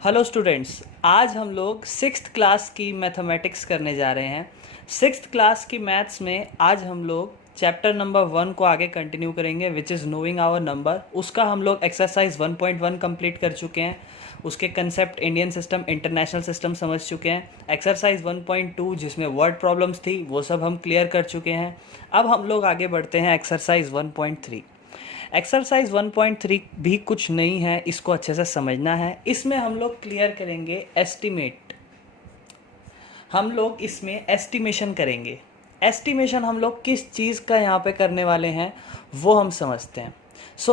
Hello students, आज हम लोग सिक्स्थ क्लास की मैथमेटिक्स करने जा रहे हैं। सिक्स्थ क्लास की मैथ्स में आज हम लोग चैप्टर नंबर 1 को आगे कंटिन्यू करेंगे, which is knowing our number. उसका हम लोग एक्सरसाइज 1.1 कंप्लीट कर चुके हैं। उसके concept Indian system, international system समझ चुके हैं। एक्सरसाइज 1.2 जिसमें वर्ड प्रॉब्लम्स थी वो सब हम क्लियर कर चुके हैं। अब हम लोग आगे बढ़ते हैं एक्सरसाइज 1.3। एक्सरसाइज 1.3 भी कुछ नहीं है, इसको अच्छे से समझना है। इसमें हम लोग क्लियर करेंगे एस्टिमेट। हम लोग इसमें एस्टिमेशन करेंगे। एस्टिमेशन हम लोग किस चीज़ का यहाँ पे करने वाले हैं वो हम समझते हैं।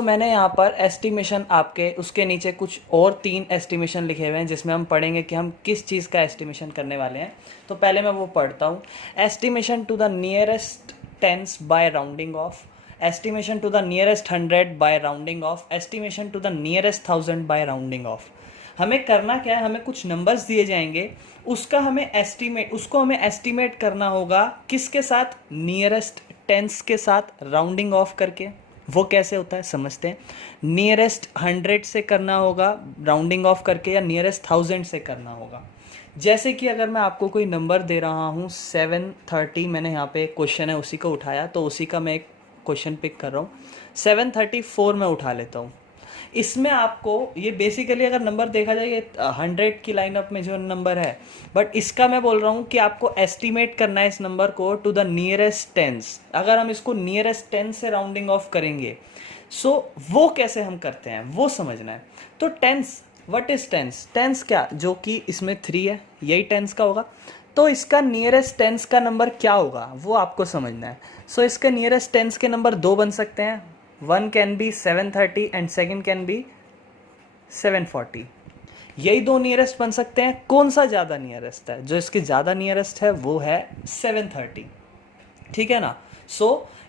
मैंने यहाँ पर एस्टिमेशन आपके उसके नीचे कुछ और 3 एस्टिमेशन लिखे हुए हैं जिसमें हम पढ़ेंगे कि हम किस चीज़ का एस्टिमेशन करने वाले हैं। तो पहले मैं वो पढ़ता हूँ। Estimation to the nearest tens by rounding off, estimation to the nearest 100 by rounding off, estimation to the nearest 1000 by rounding off। हमें करना क्या है, हमें कुछ नंबर्स दिए जाएंगे, उसको हमें एस्टिमेट करना होगा किसके साथ, नियरेस्ट टेंस के साथ राउंडिंग ऑफ करके। वो कैसे होता है समझते हैं। नियरेस्ट 100 से करना होगा राउंडिंग ऑफ करके, या नियरेस्ट 1000 से करना होगा। जैसे कि अगर मैं आपको कोई नंबर दे रहा हूँ 730, मैंने यहाँ पे क्वेश्चन है उसी को उठाया, तो उसी का मैं एक क्वेश्चन पिक कर रहा हूँ। 734 में उठा लेता हूँ। इसमें आपको ये बेसिकली अगर नंबर देखा जाए ये 100 की लाइनअप में जो नंबर है, बट इसका मैं बोल रहा हूँ कि आपको एस्टिमेट करना है इस नंबर को टू द नियरेस्ट टेंस। अगर हम इसको नियरेस्ट टेंस से राउंडिंग ऑफ करेंगे, वो कैसे हम करते हैं वो समझना है। तो tens, what is tens? Tens क्या, जो कि इसमें 3 है, यही टेंस का होगा। तो इसका नियरेस्ट टेंस का नंबर क्या होगा वो आपको समझना है। इसके नियरेस्ट टेंस के नंबर 2 बन सकते हैं। One can be 730 and second can be 740। यही 2 नियरेस्ट बन सकते हैं। कौन सा ज़्यादा नियरेस्ट है? जो इसके ज़्यादा नियरेस्ट है वो है 730। ठीक है ना।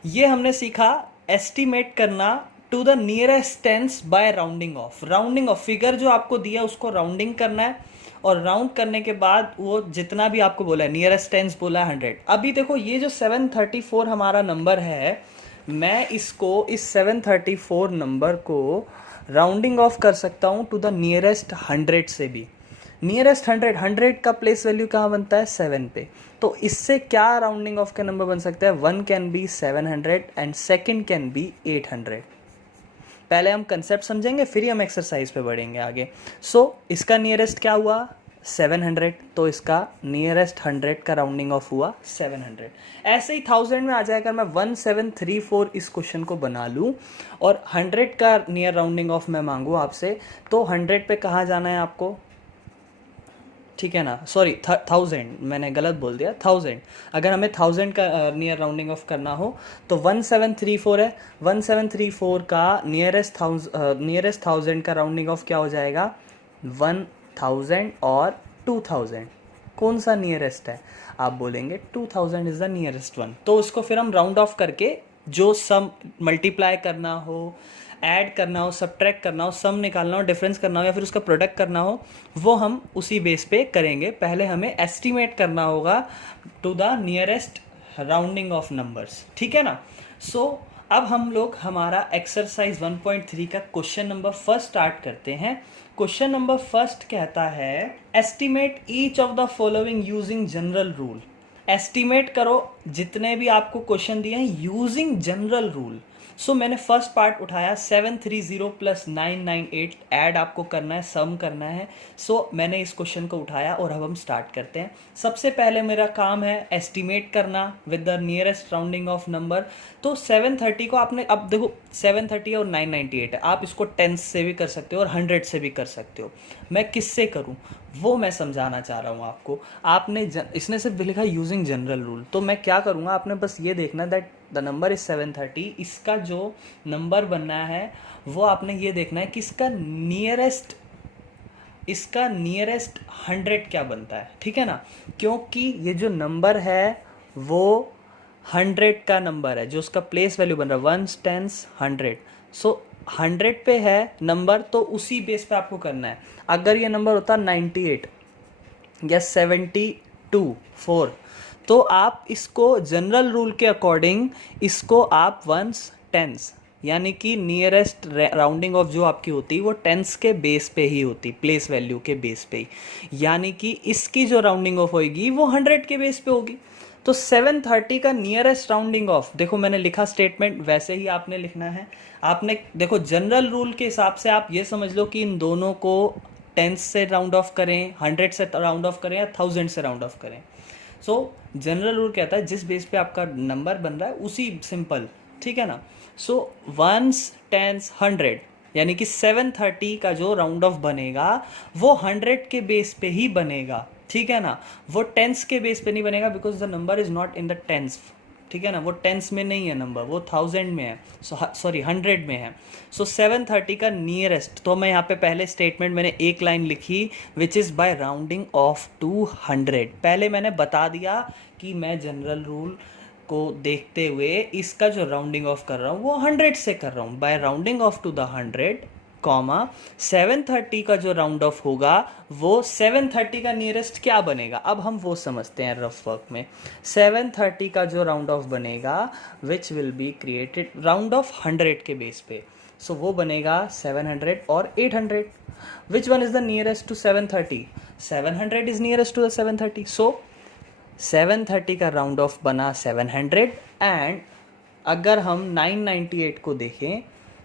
ये हमने सीखा एस्टिमेट करना to the nearest tens by rounding off. Rounding off, figure जो आपको दिया उसको राउंडिंग करना है, और राउंड करने के बाद वो जितना भी आपको बोला है, नियरेस्ट टेंस बोला है 100। अभी देखो ये जो 734 हमारा नंबर है, मैं इसको इस 734 नंबर को राउंडिंग ऑफ कर सकता हूँ टू द नियरेस्ट 100 से भी। नियरेस्ट 100 का प्लेस वैल्यू कहाँ बनता है? 7 पे। तो इससे क्या राउंडिंग ऑफ का नंबर बन सकता है? One can be 700 and second can be 800। पहले हम कंसेप्ट समझेंगे फिर ही हम एक्सरसाइज पे बढ़ेंगे आगे। इसका नियरेस्ट क्या हुआ? 700, तो इसका नियरेस्ट 100 का राउंडिंग ऑफ हुआ 700। ऐसे ही 1000 में आ जाएगा। मैं 1734 इस क्वेश्चन को बना लूँ और 100 का नियर राउंडिंग ऑफ मैं मांगू आपसे, तो 100 पे कहाँ जाना है आपको? ठीक है ना, सॉरी 1000, मैंने गलत बोल दिया। 1000, अगर हमें 1000 का नियर राउंडिंग ऑफ करना हो तो 1734 है। 1734 का नियरेस्ट 1000 का राउंडिंग ऑफ क्या हो जाएगा? 1000 और 2000। कौन सा नियरेस्ट है? आप बोलेंगे 2000 इज़ द नियरेस्ट वन। तो उसको फिर हम राउंड ऑफ करके जो सम मल्टीप्लाई करना हो, ऐड करना हो, सब्ट्रैक्ट करना हो, सम निकालना हो, डिफरेंस करना हो, या फिर उसका प्रोडक्ट करना हो, वो हम उसी बेस पे करेंगे। पहले हमें एस्टिमेट करना होगा to the nearest rounding off numbers. ठीक है ना। अब हम लोग हमारा एक्सरसाइज 1.3 का क्वेश्चन नंबर फर्स्ट स्टार्ट करते हैं। क्वेश्चन नंबर फर्स्ट कहता है estimate each of the following using general rule. Estimate करो जितने भी आपको क्वेश्चन दिए हैं यूजिंग जनरल रूल। मैंने फर्स्ट पार्ट उठाया 730 प्लस 998, ऐड आपको करना है, सम करना है। मैंने इस क्वेश्चन को उठाया और अब हम स्टार्ट करते हैं। सबसे पहले मेरा काम है एस्टिमेट करना with the nearest rounding of number. तो 730 को आपने, अब देखो 730 और 998 है, आप इसको 10 से भी कर सकते हो और 100 से भी कर सकते हो। मैं किससे करूं वो मैं समझाना चाह रहा हूं आपको। आपने इसने सिर्फ लिखा यूजिंग जनरल रूल, तो मैं क्या करूंगा, आपने बस ये देखना दैट द नंबर इज 730। इसका जो नंबर बनना है वो आपने ये देखना है कि इसका नियरेस्ट 100 क्या बनता है। ठीक है ना, क्योंकि ये जो नंबर है वो 100 का नंबर है, जो उसका प्लेस वैल्यू बन रहा है 1 10 100। 100 पे है नंबर, तो उसी बेस पे आपको करना है। अगर ये नंबर होता 98 या 72 4, तो आप इसको जनरल रूल के अकॉर्डिंग इसको आप 1s 10s यानी कि नियरेस्ट राउंडिंग ऑफ जो आपकी होती वो टेंस के बेस पे ही होती, प्लेस वैल्यू के बेस पे ही, यानी कि इसकी जो राउंडिंग ऑफ होगी वो 100 के बेस पे होगी। तो 730 का नियरेस्ट राउंडिंग ऑफ, देखो मैंने लिखा स्टेटमेंट, वैसे ही आपने लिखना है। आपने देखो जनरल रूल के हिसाब से आप ये समझ लो कि इन दोनों को टेंस से राउंड ऑफ करें, 100 से राउंड ऑफ करें या 1000 से राउंड ऑफ करें। सो जनरल रूल कहता है जिस बेस पे आपका नंबर बन रहा है उसी, सिंपल, ठीक है ना। सो वंस, टेंस, 100, यानी कि 730 का जो राउंड ऑफ बनेगा वो 100 के बेस पे ही बनेगा, ठीक है ना। वो टेंस के बेस पे नहीं बनेगा, because the number is not in the tens, ठीक है ना। वो टेंस में नहीं है नंबर, वो 1000 में है, सॉरी 100 में है। सो 730 का नियरेस्ट, तो मैं यहाँ पे पहले स्टेटमेंट मैंने एक लाइन लिखी, which is by rounding off to 100। पहले मैंने बता दिया कि मैं जनरल रूल को देखते हुए इसका जो राउंडिंग ऑफ कर रहा हूँ वो 100 से कर रहा हूँ, by rounding off to the 100, comma 730 का जो राउंड ऑफ होगा वो 730 का नियरेस्ट क्या बनेगा, अब हम वो समझते हैं रफ वर्क में। 730 का जो राउंड ऑफ बनेगा which will be created round of 100 के बेस पे, सो वो बनेगा 700 और 800। Which one is the nearest to 730? 700 is nearest to the 730, so 730 का राउंड ऑफ बना 700। एंड अगर हम 998 को देखें,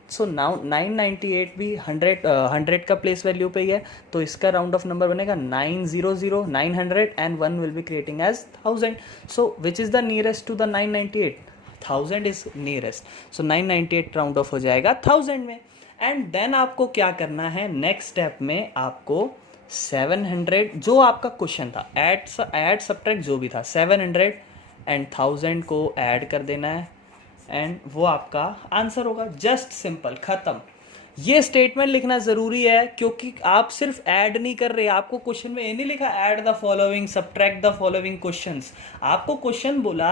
सो नाउ 998 भी 100 का प्लेस वैल्यू पे ही है, तो इसका राउंड ऑफ नंबर बनेगा 900, 900 and 1 will be creating as 1000। So which is the nearest to the 998? 1000 is nearest, so 998 round off हो जाएगा 1000 में। एंड देन आपको क्या करना है, नेक्स्ट स्टेप में आपको 700, जो आपका क्वेश्चन था, ऐड सब्ट्रैक्ट जो भी था, 700 एंड 1000 को ऐड कर देना है, एंड वो आपका आंसर होगा। जस्ट सिंपल, खत्म। ये स्टेटमेंट लिखना जरूरी है क्योंकि आप सिर्फ ऐड नहीं कर रहे, आपको क्वेश्चन में ये नहीं लिखा add the following, subtract the following questions. आपको क्वेश्चन बोला,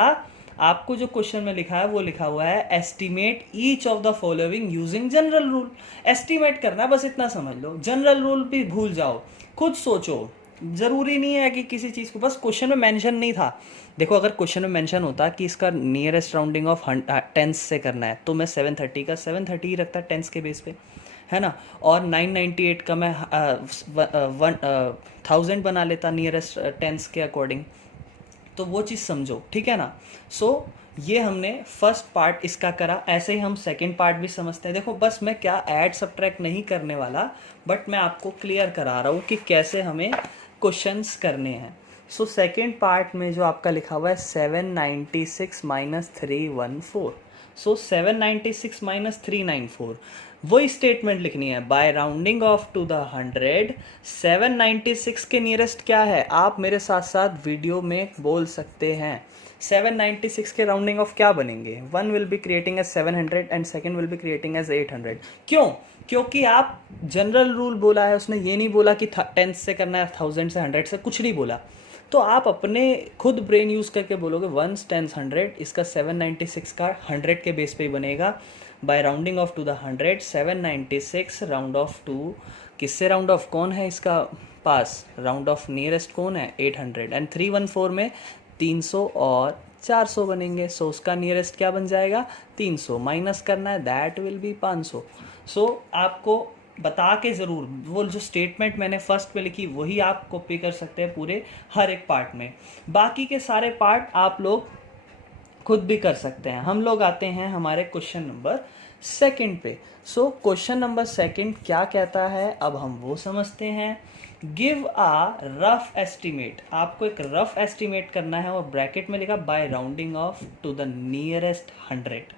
आपको जो क्वेश्चन में लिखा है वो लिखा हुआ है estimate each of the following using general rule. Estimate करना है, बस इतना समझ लो, जनरल रूल भी भूल जाओ, खुद सोचो, जरूरी नहीं है कि किसी चीज़ को, बस क्वेश्चन में मेंशन नहीं था। देखो अगर क्वेश्चन में मेंशन होता कि इसका नियरेस्ट राउंडिंग ऑफ टेंस से करना है, तो मैं 730 का 730 ही रखता टेंस के बेस पे, है ना। और 998 का मैं 1000 बना लेता नियरेस्ट टेंस के अकॉर्डिंग। तो वो चीज़ समझो, ठीक है ना। सो ये हमने फर्स्ट पार्ट इसका करा, ऐसे ही हम सेकंड पार्ट भी समझते हैं। देखो बस मैं क्या ऐड सब्ट्रैक्ट नहीं करने वाला, बट मैं आपको क्लियर करा रहा हूँ कि कैसे हमें क्वेश्चंस करने हैं। सो सेकंड पार्ट में जो आपका लिखा हुआ है 796 माइनस 314, सो 796 माइनस 394, वही स्टेटमेंट लिखनी है। By rounding off to the 100, 796 के नियरेस्ट क्या है, आप मेरे साथ साथ वीडियो में बोल सकते हैं। 796 के राउंडिंग ऑफ क्या बनेंगे, one will be creating as 700 and second will be creating as 800। क्यों? क्योंकि आप जनरल रूल बोला है, उसने ये नहीं बोला कि 10 से करना है, 1000 से, 100 से, कुछ नहीं बोला। तो आप अपने खुद ब्रेन यूज़ करके बोलोगे 1 10 100, इसका 796 का 100 के बेस पे ही बनेगा। By rounding off to the 100, 796 round off to, किससे राउंड ऑफ, कौन है इसका पास, राउंड ऑफ नियरेस्ट कौन है, 800, एंड 314 में 300 और 400 बनेंगे। सो उसका नियरेस्ट क्या बन जाएगा, 300, माइनस करना है, दैट विल बी 500। सो आपको बता के ज़रूर, वो जो स्टेटमेंट मैंने फर्स्ट पे लिखी वही आप कॉपी कर सकते हैं पूरे हर एक पार्ट में। बाकी के सारे पार्ट आप लोग खुद भी कर सकते हैं। हम लोग आते हैं हमारे क्वेश्चन नंबर सेकंड पे। सो क्वेश्चन नंबर सेकंड क्या कहता है, अब हम वो समझते हैं। गिव आ रफ एस्टिमेट, आपको एक रफ एस्टिमेट करना है और ब्रैकेट में लिखा by rounding off to the nearest 100।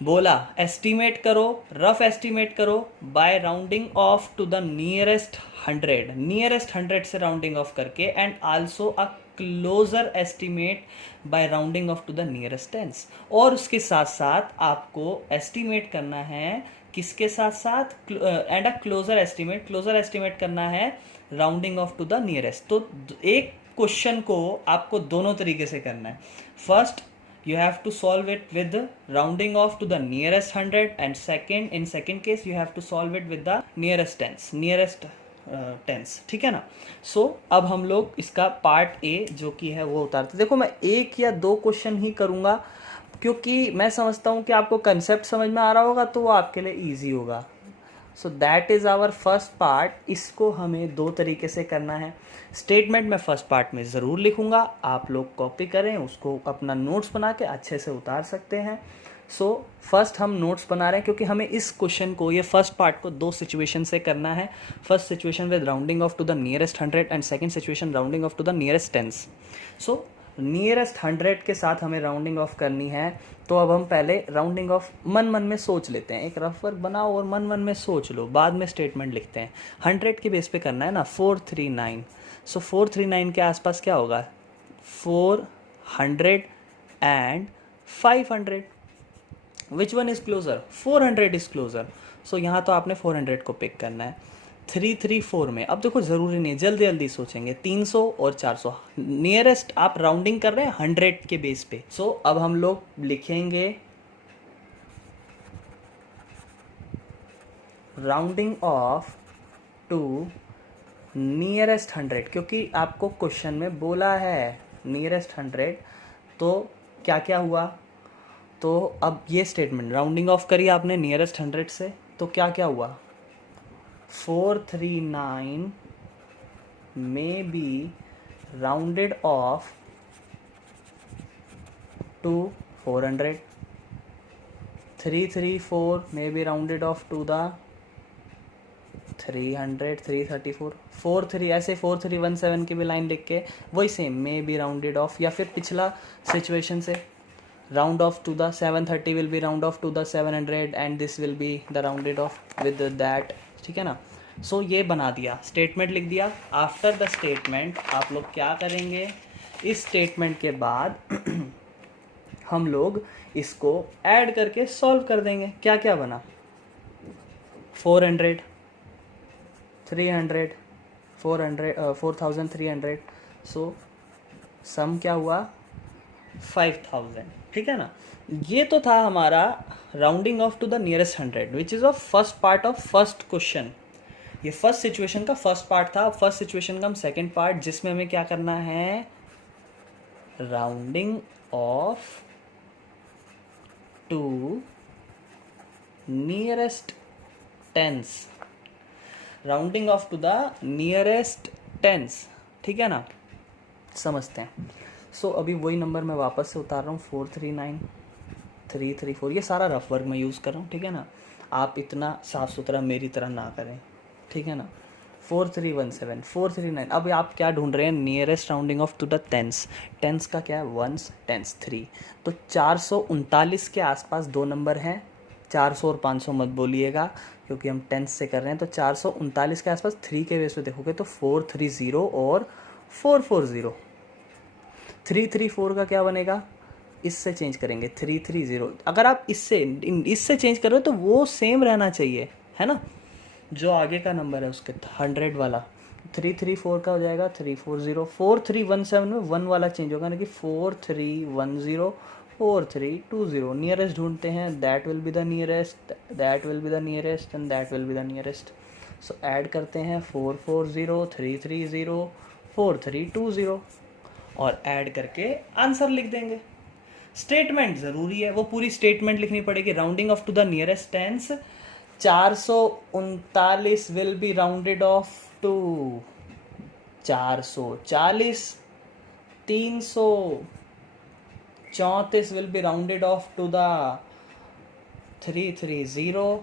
बोला एस्टिमेट करो, रफ एस्टिमेट करो by rounding off to the nearest 100, nearest 100 से राउंडिंग ऑफ करके, and also a closer estimate by rounding off to the nearest tens. और उसके साथ साथ आपको एस्टिमेट करना है, किसके साथ साथ, and a closer estimate, closer estimate करना है rounding off to the nearest. तो एक क्वेश्चन को आपको दोनों तरीके से करना है। First you have to solve it with rounding off to the nearest 100, and in second case you have to solve it with the nearest tens, ठीक है ना। सो अब हम लोग इसका पार्ट ए जो कि है वो उतारते। देखो मैं एक या दो क्वेश्चन ही करूँगा, क्योंकि मैं समझता हूँ कि आपको कंसेप्ट समझ में आ रहा होगा तो वो आपके लिए ईजी होगा। So that is our first part. इसको हमें दो तरीके से करना है। स्टेटमेंट मैं फर्स्ट पार्ट में ज़रूर लिखूँगा, आप लोग कॉपी करें, उसको अपना नोट्स बना के अच्छे से उतार सकते हैं। सो फर्स्ट हम नोट्स बना रहे हैं क्योंकि हमें इस क्वेश्चन को, ये फर्स्ट पार्ट को दो सिचुएशन से करना है। First situation with rounding off to the nearest 100 and second situation rounding off to the nearest tens. So nearest 100 के साथ हमें राउंडिंग ऑफ करनी है। तो अब हम पहले राउंडिंग ऑफ मन मन में सोच लेते हैं। एक रफ वर्क बनाओ और मन मन में सोच लो, बाद में स्टेटमेंट लिखते हैं। 100 के बेस पे करना है ना, 439। सो 439 के आसपास क्या होगा, 400 and 500। Which one is closer, 400 is closer. So यहाँ तो आपने 400 को पिक करना है। 334 में अब देखो ज़रूरी नहीं, जल्दी जल्दी सोचेंगे। 300 और 400 नियरेस्ट आप राउंडिंग कर रहे हैं 100 के बेस पे। सो अब हम लोग लिखेंगे राउंडिंग ऑफ टू नियरेस्ट 100, क्योंकि आपको क्वेश्चन में बोला है नियरेस्ट 100। तो क्या क्या हुआ, तो अब ये स्टेटमेंट राउंडिंग ऑफ करी आपने नियरेस्ट 100 से, तो क्या क्या हुआ, 439 may be rounded off to 400, 334 may be rounded off to the 300, 334, 43 ऐसे 4317 की भी लाइन लिख के वही same may be rounded off, या फिर पिछला सिचुएशन से round off to the 730 will be round off to the 700 and this will be the rounded off with that, ठीक है ना। सो ये बना दिया, स्टेटमेंट लिख दिया। आफ्टर द स्टेटमेंट आप लोग क्या करेंगे, इस स्टेटमेंट के बाद हम लोग इसको ऐड करके सॉल्व कर देंगे। क्या क्या बना, 400, 300, 4300। सो सम क्या हुआ, 5000, ठीक है ना। ये तो था हमारा rounding off to the nearest 100 which is of first part of first question. ये फर्स्ट सिचुएशन का फर्स्ट पार्ट था। फर्स्ट सिचुएशन का हम सेकंड पार्ट, जिसमें हमें क्या करना है, rounding off to nearest tens, rounding off to the nearest tens, ठीक है ना। समझते हैं। सो अभी वही नंबर मैं वापस से उतार रहा हूँ, 439, 334। ये सारा रफ वर्क मैं यूज़ कर रहा हूँ, ठीक है ना। आप इतना साफ़ सुथरा मेरी तरह ना करें, ठीक है ना। 4317, 439। अब आप क्या ढूंढ रहे हैं, nearest rounding off to the tens. Tens का क्या है, वंस, टेंस 3। तो 439 के आसपास दो नंबर हैं। 400 और 500 मत बोलिएगा क्योंकि हम टेंस से कर रहे हैं। तो 439 के आसपास 3 के बेस पे देखोगे तो 430 और 440। 334 का क्या बनेगा, इससे चेंज करेंगे 330। अगर आप इससे चेंज कर रहे हो तो वो सेम रहना चाहिए, है ना, जो आगे का नंबर है उसके 100 वाला। 334 का हो जाएगा 340। 4317 में 1 वाला चेंज होगा ना कि 4310 4320। नियरेस्ट ढूंढते हैं, that will be the nearest, that will be the nearest and that will be the nearest. So add करते हैं 440 330 4320 और ऐड करके आंसर लिख देंगे। स्टेटमेंट ज़रूरी है, वो पूरी स्टेटमेंट लिखनी पड़ेगी। Rounding off to the nearest tens, 439 will be rounded off to 440, 334 will be rounded off to the 330,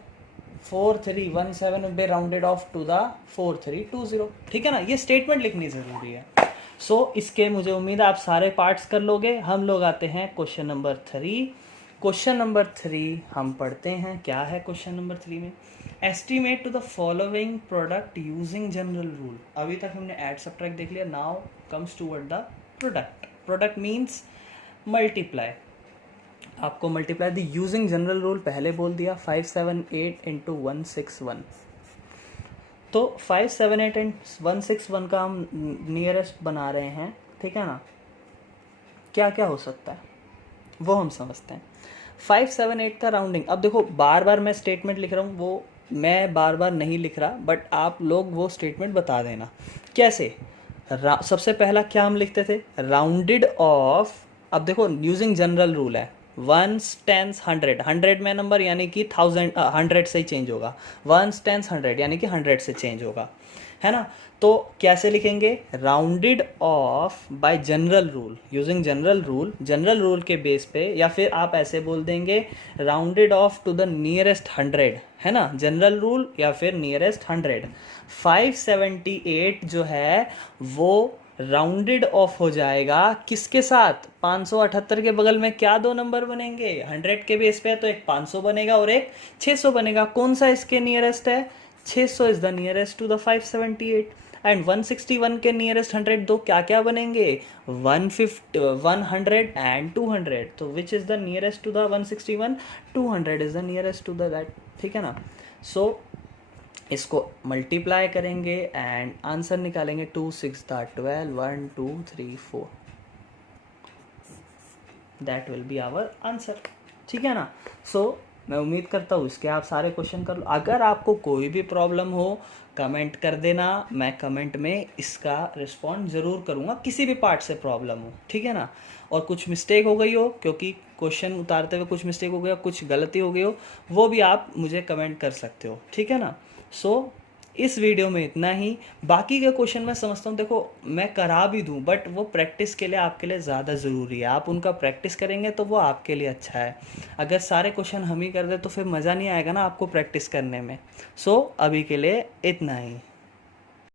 4317 will be rounded off to the 4320, ठीक है ना। ये स्टेटमेंट लिखनी ज़रूरी है। इसके मुझे उम्मीद है आप सारे पार्ट्स कर लोगे। हम लोग आते हैं क्वेश्चन नंबर 3। क्वेश्चन नंबर 3 हम पढ़ते हैं। क्या है क्वेश्चन नंबर 3 में, estimate to the following product using general rule. अभी तक हमने ऐड सब्ट्रैक्ट देख लिया, now comes toward the product. Product means multiply. आपको multiply the using general rule पहले बोल दिया, 578 इंटू 161। तो 578 एंड 161 का हम नियरेस्ट बना रहे हैं, ठीक है ना। क्या क्या हो सकता है वो हम समझते हैं। 578 का राउंडिंग, अब देखो बार बार मैं स्टेटमेंट लिख रहा हूँ, वो मैं बार बार नहीं लिख रहा, बट आप लोग वो स्टेटमेंट बता देना कैसे। सबसे पहला क्या हम लिखते थे, राउंडेड ऑफ। अब देखो यूजिंग जनरल रूल है, वंस टेंस हंड्रेड, हंड्रेड में नंबर यानी कि थाउजेंड, हंड्रेड से ही चेंज होगा। वंस टेंस हंड्रेड यानी कि हंड्रेड से चेंज होगा, है ना। तो कैसे लिखेंगे, rounded off by general rule, using general rule, general rule के बेस पे, या फिर आप ऐसे बोल देंगे rounded off to the nearest hundred, है ना, जनरल रूल या फिर नियरेस्ट हंड्रेड। 578 जो है वो राउंडेड ऑफ हो जाएगा किसके साथ, 578 के बगल में क्या दो नंबर बनेंगे, 100 के बेस पे तो एक 500 बनेगा और एक 600 बनेगा। कौन सा इसके नियरेस्ट है, 600 is the nearest to the 578। And 161 के नियरेस्ट 100 दो क्या क्या बनेंगे, 100 एंड 200, तो which is the nearest to the 161, 200 is the nearest to the that, ठीक है ना। सो इसको मल्टीप्लाई करेंगे एंड आंसर निकालेंगे, 2 6 12, 1 2 3 4, that will be our answer, ठीक है ना। सो मैं उम्मीद करता हूँ इसके आप सारे क्वेश्चन कर लो। अगर आपको कोई भी प्रॉब्लम हो कमेंट कर देना, मैं कमेंट में इसका रिस्पॉन्ड ज़रूर करूँगा, किसी भी पार्ट से प्रॉब्लम हो, ठीक है ना। और कुछ मिस्टेक हो गई हो, क्योंकि क्वेश्चन उतारते हुए कुछ मिस्टेक हो गया, कुछ गलती हो गई हो, वो भी आप मुझे कमेंट कर सकते हो, ठीक है ना। सो इस वीडियो में इतना ही। बाकी के क्वेश्चन मैं समझता हूँ, देखो मैं करा भी दूँ बट वो प्रैक्टिस के लिए आपके लिए ज़्यादा ज़रूरी है, आप उनका प्रैक्टिस करेंगे तो वो आपके लिए अच्छा है। अगर सारे क्वेश्चन हम ही कर दे तो फिर मज़ा नहीं आएगा ना आपको प्रैक्टिस करने में। सो अभी के लिए इतना ही।